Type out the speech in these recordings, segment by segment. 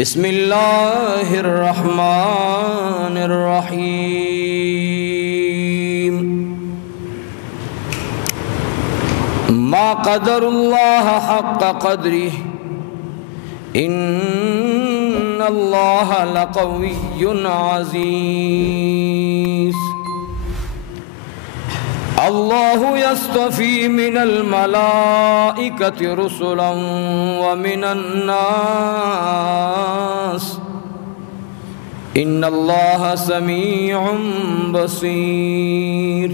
بسم الله الرحمن الرحيم ما قدر الله حق قدره إن الله لقوي عزيز الله يصطفي من الملائكة رسلا ومن الناس إن الله سميع بصير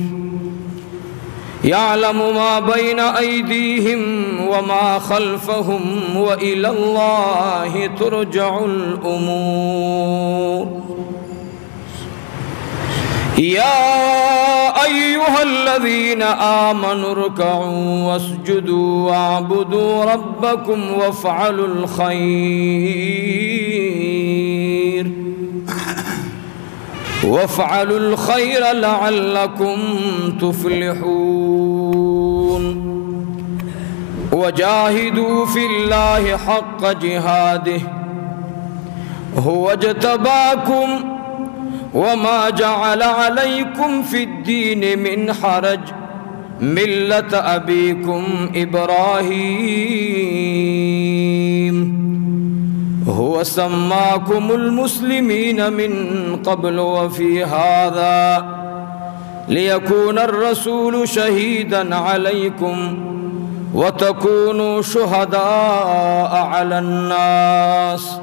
يعلم ما بين أيديهم وما خلفهم وإلى الله ترجع الأمور يا أيها الذين آمنوا اركعوا واسجدوا واعبدوا ربكم وافعلوا الخير لعلكم تفلحون وجاهدوا في الله حق جهاده هو اجتباكم وما جعل عليكم في الدين من حرج ملة أبيكم إبراهيم هو سماكم المسلمين من قبل وفي هذا ليكون الرسول شهيدا عليكم وتكونوا شهداء على الناس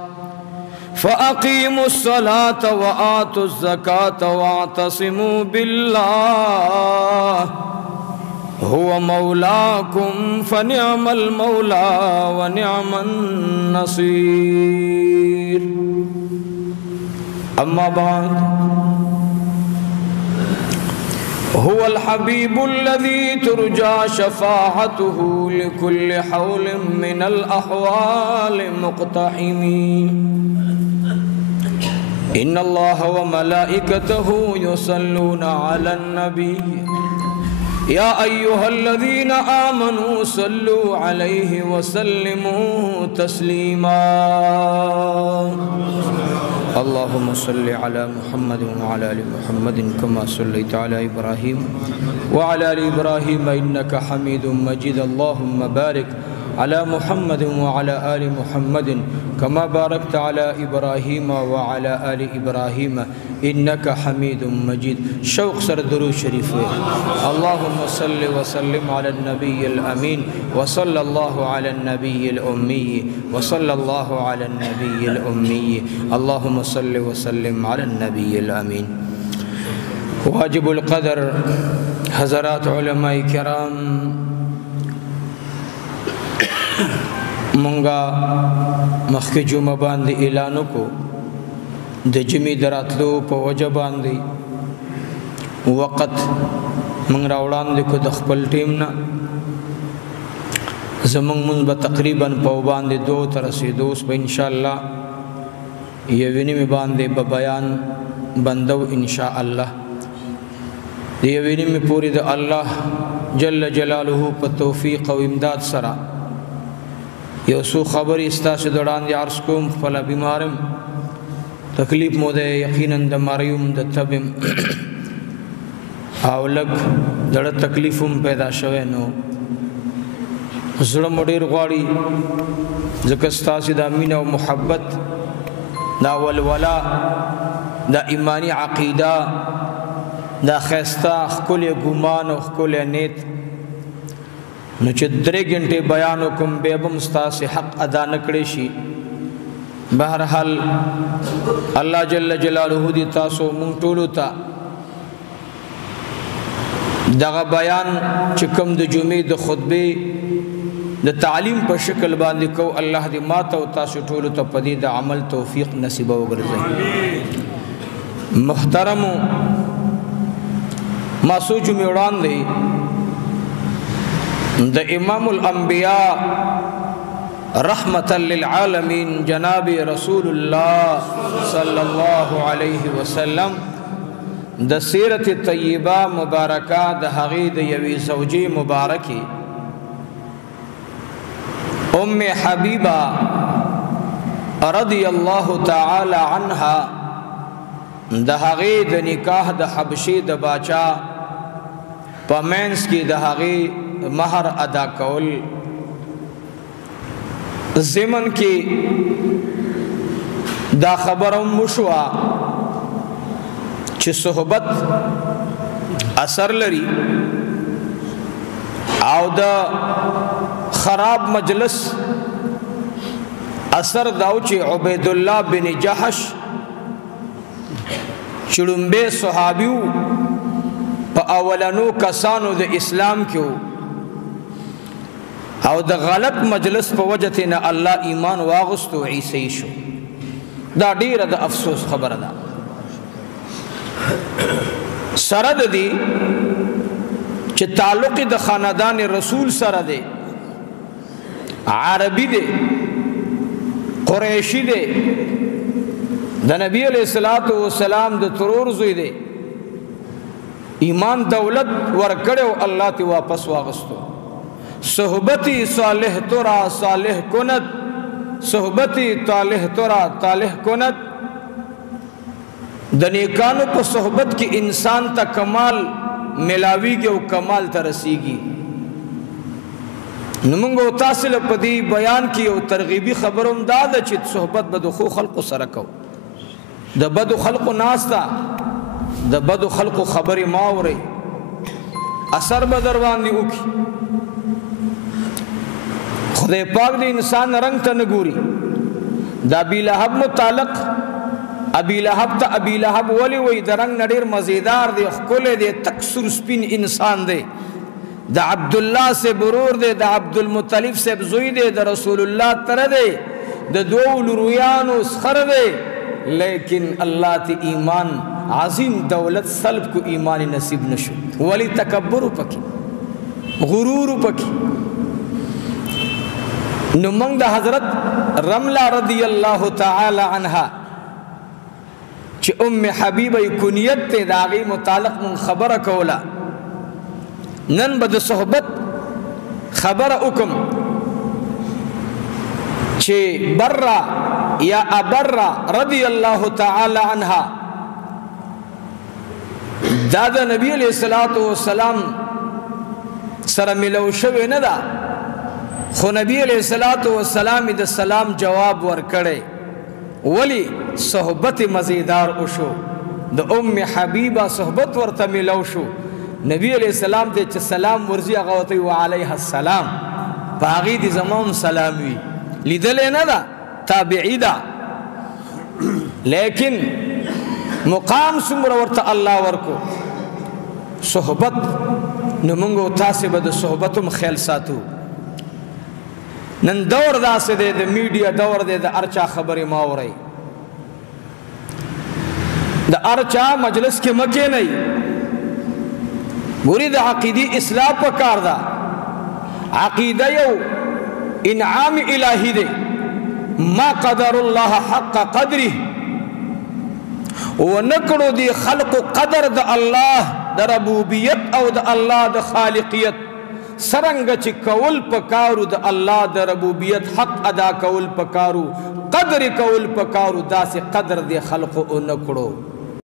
فأقيموا الصلاة وآتوا الزكاة واعتصموا بالله هو مولاكم فنعم المولى ونعم النصير أما بعد هو الحبيب الذي ترجى شفاعته لكل حول من الأحوال مقتحمين إن الله وملائكته يصلون على النبي يا أيها الذين آمنوا صلوا عليه وسلموا تسليما اللهم صل على محمد وعلى آل محمد كما صليت على إبراهيم وعلى آل إبراهيم إنك حميد مجيد اللهم بارك على محمد وعلى آل محمد كما باركت على إبراهيم وعلى آل إبراهيم إنك حميد مجيد شوق سر درود شريف اللهم صل وسلم على النبي الأمين وصلى الله على النبي الأمي وصلى الله على النبي الأمي اللهم صل وسلم على النبي الأمين واجب القدر حضرات علماء کرام منگا مخی جمعہ باندی اعلانو کو د جمی دراتلو په وجه باندې وقت منگ راوڑان کو د خپل ټیم نه زمنګ مونږ به تقریبا په باندې 2 تر رسیدو په ان شاء الله یویني می باندې به بیان بندو ان شاء الله یویني می پوری د الله جل جلاله په توفیق او امداد سره یوسو خبری استاسو دوران دی عرض کوم فلا بیمارم تکلیف مو ده یقینا د مریم د تبم او لګ دړه تکلیفم پیدا شوه نو زړه مډیر غواړي ځکه استاسو د امین او محبت دا ولولا دا ایمانی عقیده دا خستا خپل ګمان او خپل نیت نو چې 3 غنټه بیان کوم به به مستاس حق ادا نکړي شي بهرحال الله جل جلاله دې تاسو مونږ ټول ته دغه بیان چې کوم د جمعې د خطبه د تعلیم په شکل باندې کو الله دې ماته او تاسو ټول ته پدې د عمل توفیق نصیب وګرځي محترم ما سوچ می وړاندې د امام الانبیاء رحمتا للعالمین جناب رسول الله صلی الله علیه وسلم د سیرت طیبه مبارکه د هغې د یوې زوجې مبارکې ام حبیبه رضی اللہ تعالی عنہا د هغې د نکاح د حبشې د باچا په منځ کې د هغې مہر ادا کول ضمن کې دا خبره مشوه چې صحبت اثر لري او د خراب مجلس اثر داو چې عبید الله بن جحش چړمبه صحابیو په اولنو کسانو د اسلام کې او د غلط مجلس په وجه نه الله ایمان واغستو عیسی شو دا ډیره د افسوس خبره ده سره د دې چې تعلق د خاندان رسول سره دی عربي دی قریشی دی د نبی علیہ الصلوۃ والسلام د ترور زوی دی ایمان دولت ورکړو الله تی واپس واغستو صحبتی صالح ترا صالح کند صحبتی طالح ترا طالح کند د نیکانو په صحبت کې انسان ته کمال ملاویږي او کمال ته رسیږي نو موږ تاسو له پدی بیان کې او ترغیبی خبروم دا د چې صحبت به د خو خلق سره کو د بدو خلق ناستا د بدو خلق خبرې ماوري اثر به در باندې وکي خدای پاک دې انسان رنگ ته نه ګوري دا ابي لهب متعلق ابي لهب ته ابي لهب ولي وي د رنگ نډیر مزیدار دی خپل دی تکسر سپین انسان دی د عبد الله سے برور دی د عبد المطلب سے زوی دی د رسول الله تر دی د دوه لرویانو سخر دی لیکن اللہ تی ایمان عظیم دولت سلب کو ایمان نصیب نشو ولی تکبر پکی غرور پکی نمنگ دا حضرت رملہ رضی اللہ تعالی عنہا چی ام حبیبہ کنیت تے داغی متعلق من خبر کولا نن بد صحبت خبر اکم چی برا یا ابرا رضی اللہ تعالی عنہا دادا نبی علیہ السلام سر ملو شوی ندا خو نبی علیہ السلام دا سلام جواب ورکڑے ولی صحبت مزیدار اشو دا ام حبیبہ صحبت ورطا ملو شو نبی علیہ السلام دے چھ سلام ورزی اغوطی وعلیہ السلام پاغی دی زمان سلامی لیدلے ندا تابعی دا لیکن مقام سمر ورطا اللہ ورکو صحبت نمونگو تاسبہ دا صحبتم خیل ساتو نن دور دا سے دے دا میڈیا دور دے دا ارچا خبری ماوری دا ارچا مجلس کے مکے نہیں گوری دا عقیدی اصلاح پکار دا عقیدہ یو انعام الہی دے ما قدر اللہ حق قدری ونکڑو دی خلق قدر دا اللہ دا ربوبیت او دا اللہ دا خالقیت سرنگ چی کول پکارو دا اللہ دا ربوبیت حق ادا کول پکارو قدر کول پکارو دا سے قدر دی خلق او نکڑو